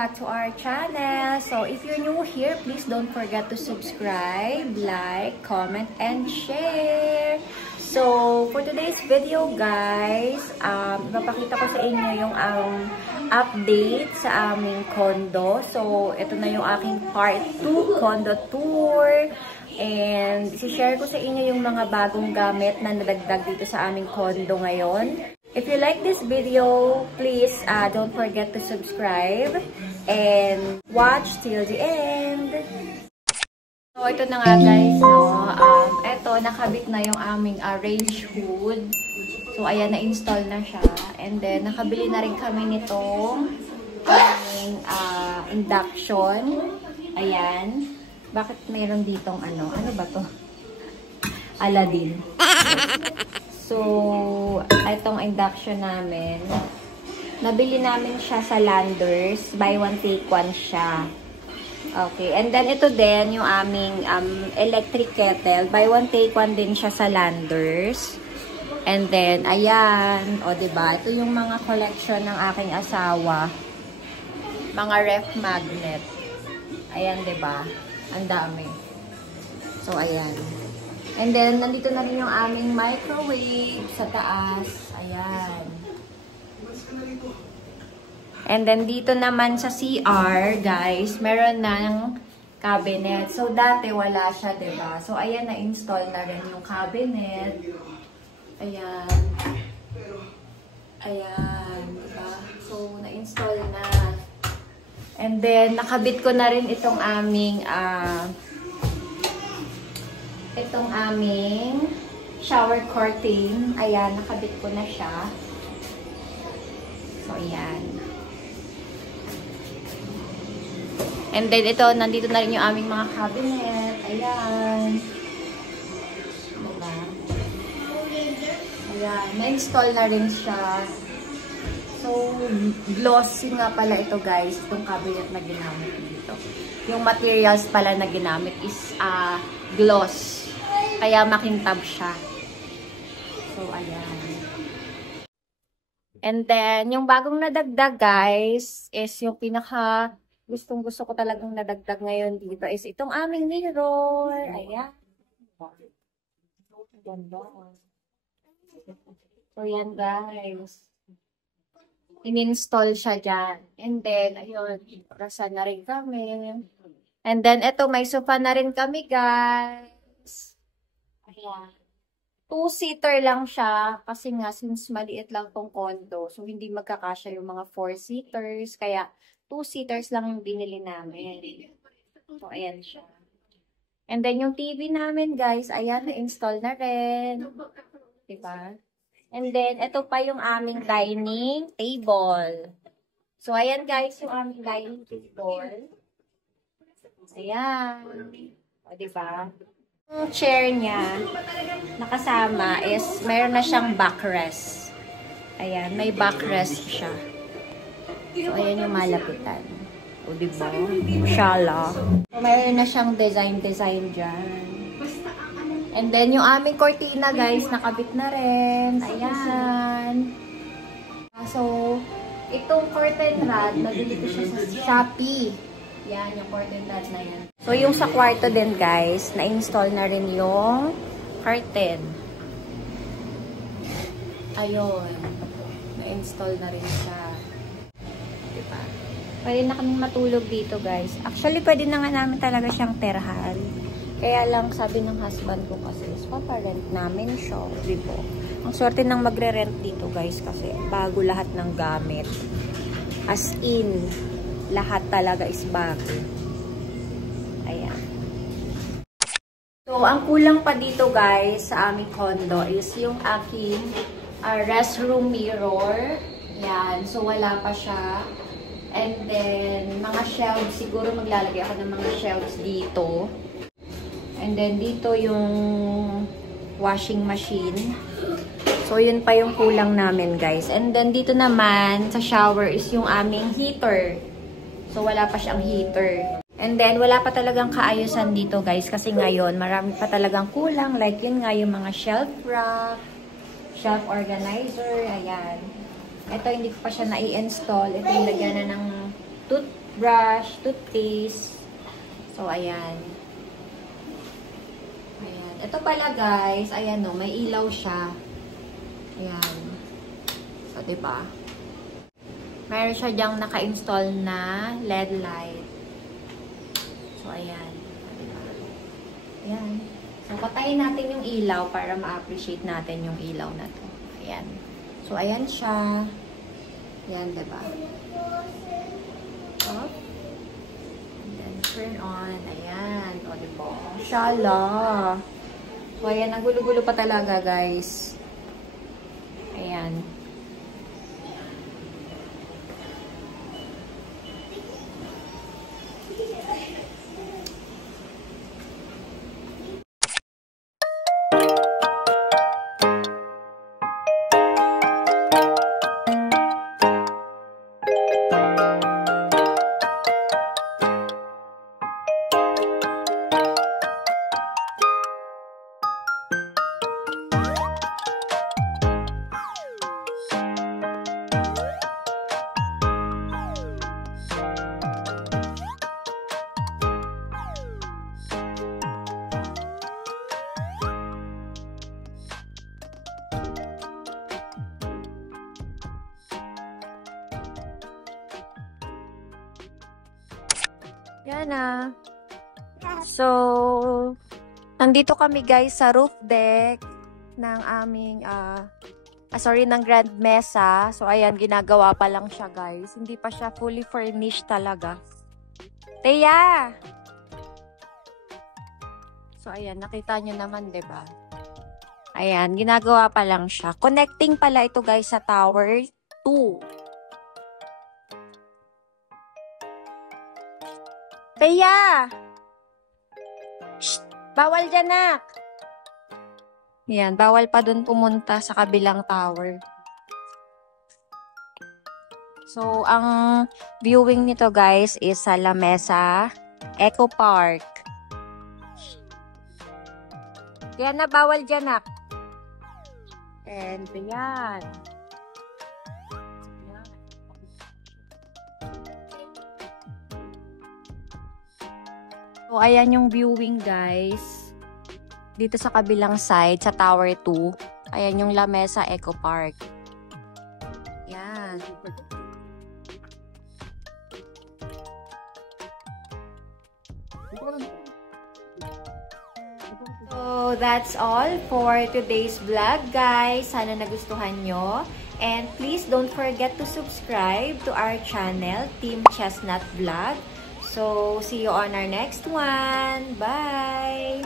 back to our channel. So, if you're new here, please don't forget to subscribe, like, comment, and share. So, for today's video, guys, ipapakita ko sa inyo yung update sa aming condo. So, ito na yung aking part 2 condo tour. And, isi-share ko sa inyo yung mga bagong gamit na nadagdag dito sa aming condo ngayon. If you like this video, please don't forget to subscribe and watch till the end. So, ito na nga guys, no? Ito, nakabit na yung aming range hood. So, ayan, na-install na siya. And then, nakabili na rin kami nitong aming induction. Ayan. Bakit meron ditong ano ba to? Aladdin. So, itong induction namin, nabili namin siya sa Landers. Buy one, take one siya. Okay. And then, ito din, yung aming electric kettle. Buy one, take one din siya sa Landers. And then, ayan. O, diba? Ito yung mga collection ng aking asawa. Mga ref magnet. Ayan, diba? Ang dami. So, ayan. And then, nandito na rin yung aming microwave sa taas. Ayan. And then, dito naman sa CR, guys, meron ng cabinet. So, dati wala siya, diba? So, ayan, na-install na rin yung cabinet. Ayan. Ayan, diba? So, na-install na. And then, nakabit ko na rin itong aming shower curtain. Ayan, nakabit ko na siya. So, ayan. And then, ito, nandito na rin yung aming mga cabinet. Ayan. Diba? Ayan, na-install na rin siya. So, glossy nga pala ito, guys. Itong cabinet na ginamit dito. Yung materials pala na ginamit is gloss. Kaya makintab siya. So, ayan. And then, yung bagong nadagdag, guys, is yung pinaka gustong-gusto ko talagang nadagdag ngayon dito is itong aming mirror. Ayan. Ganda. So, yan, guys. In-install siya dyan. And then, ayun, rasa na rin kami. And then, eto, may sofa na rin kami, guys. Ayan. 2-seater lang siya. Kasi nga, since maliit lang tong condo, so hindi magkakasya yung mga 4-seaters. Kaya, 2-seaters lang yung binili namin. So, ayan siya. And then, yung TV namin, guys, ayan, na-install na rin. Diba? And then, ito pa yung aming dining table. So, ayan guys, yung aming dining table. Ayan. O, diba? Yung chair niya, nakasama is, mayroon na siyang backrest. Ayan, may backrest siya. So, ayan yung malapitan. O, diba? Inshallah. So, mayroon na siyang design dyan. And then, yung aming cortina, guys, nakabit na rin. Ayan. So, itong curtain rod, nabili ko siya sa Shopee. Yan, yung curtain rod na yan. So, yung sa kwarto din, guys, na-install na rin yung curtain. Ayun. Na-install na rin siya. Diba? Pwede na kami matulog dito, guys. Actually, pwede na nga namin talaga siyang terhan. Kaya lang, sabi ng husband ko kasi, paparent namin siya. Diba? Ang swerte ng magre-rent dito, guys, kasi bago lahat ng gamit. As in, lahat talaga is bago. Ayan. So, ang kulang pa dito, guys, sa aming condo is yung aking restroom mirror. Yan. So, wala pa siya. And then, mga shelves. Siguro maglalagay ako ng mga shelves dito. And then, dito yung washing machine. So, yun pa yung kulang namin, guys. And then, dito naman, sa shower is yung aming heater. So, wala pa siyang heater. And then, wala pa talagang kaayusan dito, guys. Kasi ngayon, marami pa talagang kulang. Like, yun nga, yung mga shelf rack, shelf organizer, ayan. Ito, hindi ko pa siya na-i-install. Ito yung lagyan na ng brush, toothpaste. So, ayan. Ayan. Ito pala guys, ayan no, may ilaw siya. Ayan. So, diba? Mayroon siya diyang naka-install na LED light. So, ayan. Diba? Ayan. So, patayin natin yung ilaw para ma-appreciate natin yung ilaw na to. Ayan. So, ayan siya. Ayan, diba? Off. And then, turn on. Ayan. O, diba? Mashallah. So, ayan. Nagulo-gulo pa talaga, guys. Ayan. Yan na. So, nandito kami guys sa roof deck ng aming, ng Grand Mesa. So, ayan, ginagawa pa lang siya guys. Hindi pa siya fully furnished talaga. Teya! So, ayan, nakita nyo naman, diba? Ayan, ginagawa pa lang siya. Connecting pala ito guys sa Tower 2. Teya! Shh! Bawal dyan, nak! Yan, bawal pa dun pumunta sa kabilang tower. So, ang viewing nito guys is sa La Mesa Eco Park. Kaya na, bawal dyan, nak! And, yan. So, ayan yung viewing, guys. Dito sa kabilang side, sa Tower 2. Ayan yung La Mesa Eco Park. Yan. So, that's all for today's vlog, guys. Sana nagustuhan nyo. And please don't forget to subscribe to our channel, Team Chestnut Vlog. So, see you on our next one. Bye!